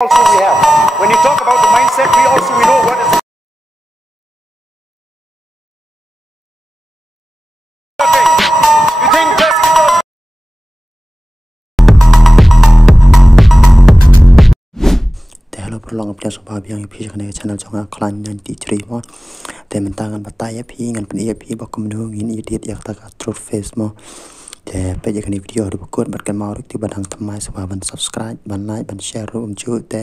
Also we have. When you talk about the mindset, we know what is. You think just because. แต่เราประลองกับเรื่องสภาพอย่างพี่ชนะชนะจงอาคลันยันตีจรีมอแต่มันต่างกันปัตตายพี่งันเป็นพี่บอกก็มันดูงินอีเดียดอยากตากตรวจเฟซมอแต่ไปจากในวิดีโอดูประกวดบัดกันมาหรือที่บัดทางทำไมสภาพบัน subscribe บันไลค์บันแชร์รูปชื่อแต่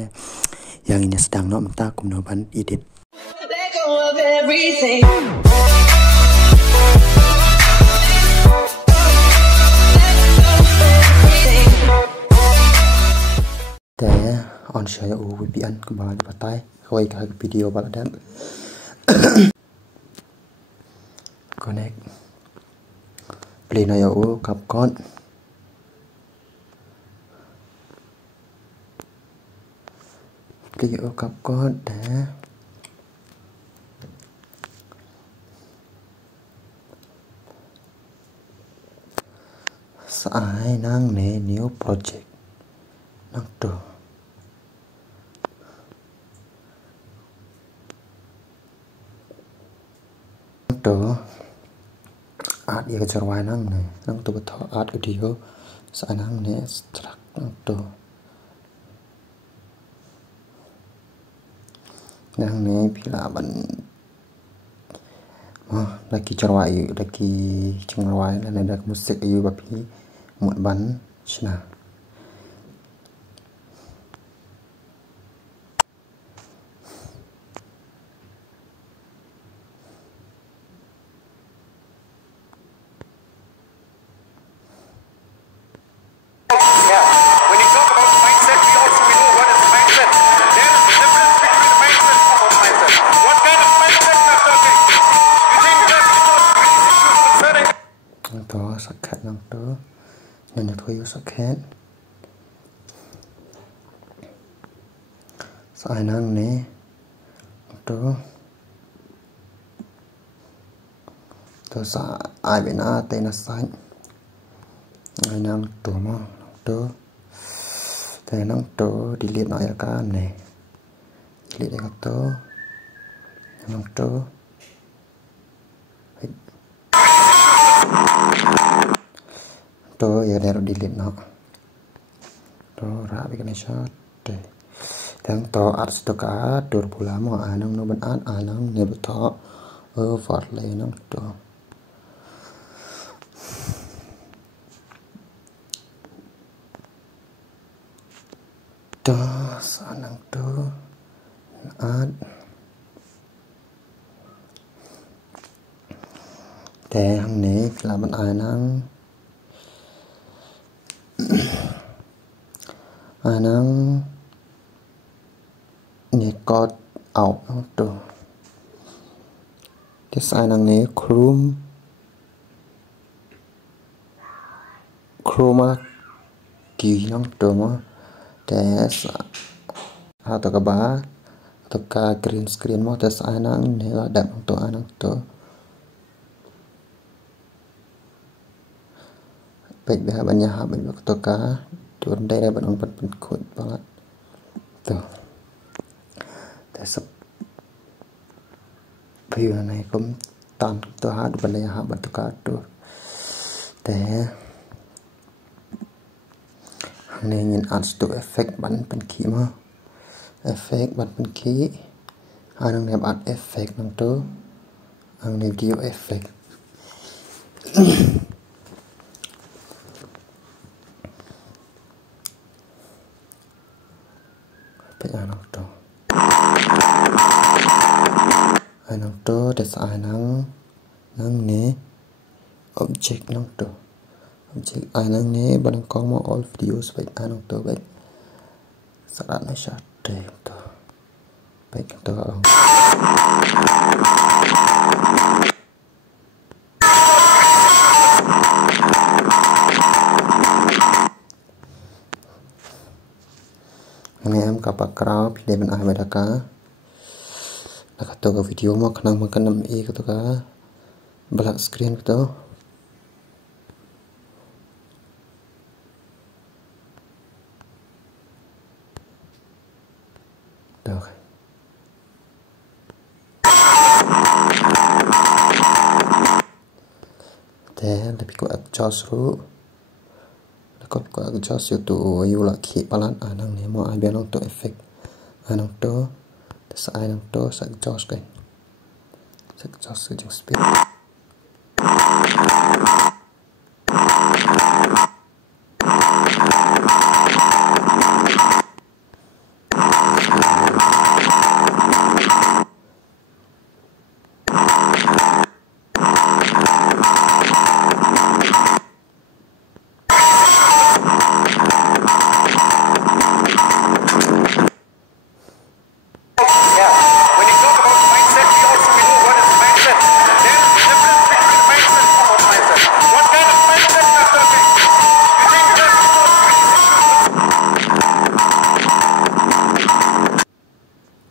อย่างนี้แสดงเนาะมันตากุมโนบันอีเดียดแต่ออนเชียร์อูวิบีอันก็บาลปัตตายเขาอีกหาวิดีโอบาลดันconnect play na yo Capcom play yo Capcom đã sai năng nè new project năng đồ art ya jarwai nang ne nang to tho art video sa nang ne extract nang to nang ne pila ban lagi jarwai lagi jarwai la dak musik ayu ba pi mut ban chna When you talk about the mindset, we know what is the mindset. There is a difference between the mindset and the mindset. What kind of mindset we are talking? You think just because we nang to sakhat nang to nên là thôi sakhat sai nang ne to sa ai bên na tên là sai ai nang to mà to thế nang to delete lại cái này delete cái to nang to to ya để delete nó to ra cái này shot đây đang to art to cả đồ pula mà ai nang nó bên art ai nang này bị thọ vọt lên nang to to sanang to artแต่ทางนี้là bên ai nang ai nang nhẹ cọt ảo nang to cái sai nang này chroma key nang to màแต่atau ke ba atau ke green screen mau tes anang ne ada untuk anang to baik dah banyak banyak to ka turun dari ban pen banget tuh tes view này cũng tan to ha ban này ha ban to ka tuแต่này nhìn art to effect bắn pen khí mà effect bắn pen khí hai năng đẹp art effect năng to năng này video effect phải ai năng to để sai năng nè object năng to object ai năng nè bạn có một all videos vậy ai năng to vậy sao bạn nói shot để to vậy to anh em các bạn kau pilih bên ai vậy đó cả là các cái video mà khả năng mà cần nằm cái đó cả black screen đó Được. Thế lebih kuat adjust dulu. Lekot kuat adjust itu ayu lagi balan anang nih mau ambil untuk efek anang to sa anang to sa adjust kan. Sa adjust sejauh speed.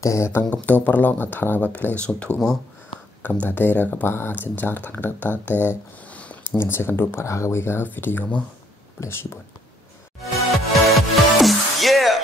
Để tăng công tố perlong athara và play số thủ mô cầm ta tê ra các bạn chân jar thằng đặc ta tê nhìn sẽ cần đủ para video mô play shibun. Yeah.